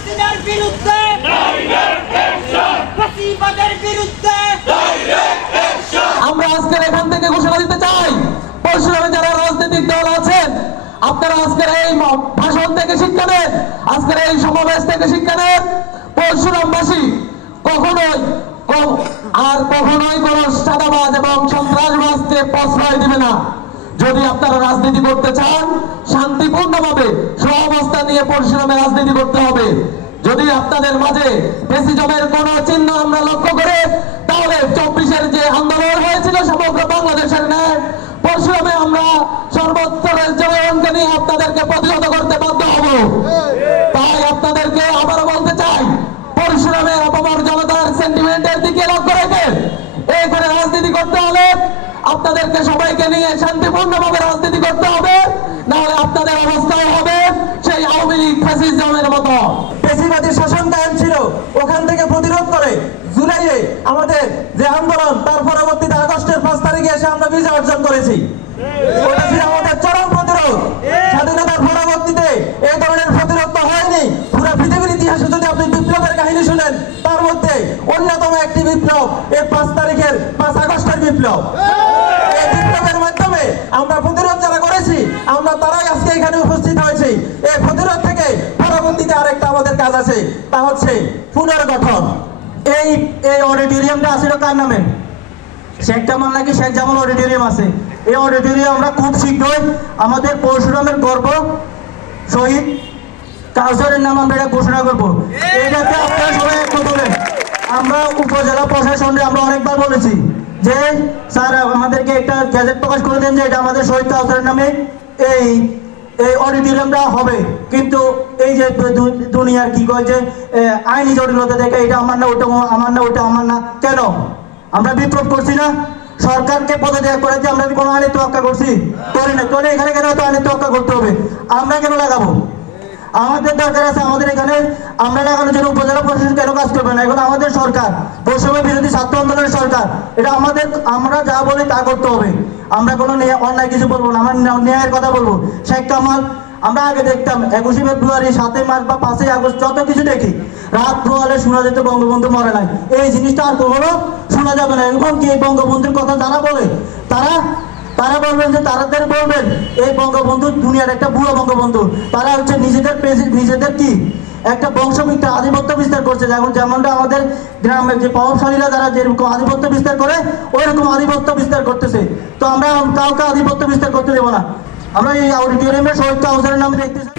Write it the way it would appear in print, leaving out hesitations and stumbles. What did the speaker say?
হাসিনার বিরুদ্ধে ফ্যাসিবাদের বিরুদ্ধে আমরা আজকের এখান থেকে ঘোষণা দিতে চাই, পরশুরামে যারা রাজনৈতিক দল আছেন আপনারা আজকের এই ভাষণ থেকে শিক্ষা নেন, আজকের এই সমাবেশ থেকে শিক্ষা নেন। পরশুরামবাসী কখনোই কোন চাঁদাবাজ এবং সন্ত্রাসবাদকে প্রশ্রয় দিবে না। যদি আপনারা রাজনীতি করতে চান শান্তিপূর্ণভাবে সহাবস্থা নিয়ে পরশুরামে রাজনীতি করতে হবে। যদি আপনাদের মাঝে ফ্যাসিজমের কোন চিহ্ন আমরা লক্ষ্য করে তাহলে 24-এর যে আন্দোলন হয়েছিল সমগ্র বাংলাদেশের ন্যায় পরশুরামে আমরা সর্বস্তরের জনগণকে নিয়ে আপনাদেরকে প্রতিহত করতে বাধ্য হব। তাই আপনাদেরকে আবারও বলতে চাই, পরশুরামে অপমর জনতার সেন্টিমেন্টের দিকে লক্ষ্য রেখে এখানে রাজনীতি করতে হলে আপনাদেরকে সবাইকে নিয়ে শান্তিপূর্ণভাবে রাজনীতি করতে হবে, নাহলে আপনাদের অবস্থাও হবে সেই আওয়ামী লীগ ফ্যাসিজমের মতো। ফ্যাসিবাদী শাসন কায়েম ছিল, ওখান থেকে প্রতিরোধ করে জুলাইয়ে আমাদের যে আন্দোলন, তার পরবর্তীতে আগস্টের 5 তারিখে এসে আমরা বিজয় অর্জন করেছি। ওটা ছিল আমাদের চরম প্রতিরোধ। স্বাধীনতার পরবর্তীতে এই ধরনের প্রতিরোধ তো হয়নি। পুরো পৃথিবীর ইতিহাসে যদি আপনি বিপ্লবের কাহিনী শুনেন, তার মধ্যে অন্যতম একটি বিপ্লব এই 5 আগস্টের বিপ্লব। এই বিপ্লবের মাধ্যমে আমরা প্রতিরোধ যারা করেছি, আমরা তারাই আজকে এখানে উপস্থিত হয়েছি। এই প্রতিরোধ থেকে পরবর্তীতে আরেকটা আমাদের কাজ আছে, তা হচ্ছে পুনর্গঠন। এই অডিটোরিয়ামটা আসলে কার নামে? শেখ জামাল নাকি শেখ জামাল অডিটোরিয়াম আছে। এই অডিটোরিয়াম আমরা খুব শীঘ্রই আমাদের পরশুরামের গর্ব শহীদ কাউসারের নাম আমরা এটা ঘোষণা করবো। এইটাতে আপনারা সবাই একমত হবেন। আমরা উপজেলা প্রশাসনে আমরা অনেকবার বলেছি যে স্যার আমাদেরকে একটা গ্যাজেট প্রকাশ করে দেন যে এটা আমাদের শহীদ কাউসারের নামে এই অডিটোরিয়ামটা হবে। কিন্তু এই যে দুনিয়ার কি কয় যে আইনি জটিলতা দেখে এটা আমার না, ওটা আমার না, ওটা আমার না। কেন আমরা বিপ্লব করছি না? সরকারকে পদত্যাগ করে যে আমরা কোনো আইনের তোয়াক্কা করছি? করি না। তাহলে এখানে কেন তো আইনের তোয়াক্কা করতে হবে? আমরা কেন লাগাবো? আমাদের দরকার আছে, আমাদের এখানে আমরা লাগানোর জন্য উপজেলা প্রশাসন কেন কাজ করবে না? এখন আমাদের সরকার, বৈষম্য বিরোধী ছাত্র আন্দোলনের সরকার, এটা আমাদের, আমরা যা বলি তা করতে হবে। আমরা কোনো অন্যায় কিছু বলবো না, আমরা ন্যায়ের কথা বলবো। শেখ কামাল আমরা আগে দেখতাম 21শে ফেব্রুয়ারি, 7ই মার্চ বা 5ই আগস্ট যত কিছু দেখি, রাত পোহালে শোনা যেত বঙ্গবন্ধু মরে নাই। এই জিনিসটা আর কখনো শোনা যাবে না। এখন কি এই বঙ্গবন্ধুর কথা যারা বলে তারা বলবেন যে তাদের বলবেন এই বঙ্গবন্ধু দুনিয়ার একটা বুড়ো বঙ্গবন্ধু। তারা হচ্ছে নিজেদের কি একটা বংশমিত্র আধিপত্য বিস্তার করছে। যেমনটা আমাদের গ্রামের যে প্রভাবশালীরা যারা যেরকম আধিপত্য বিস্তার করে ওই রকম আধিপত্য বিস্তার করতেছে। তো আমরা কাউকে আধিপত্য বিস্তার করতে দেবো না। আমরা এই অডিটোরিয়ামে শহীদ কাউসারের নামে দেখতেছি।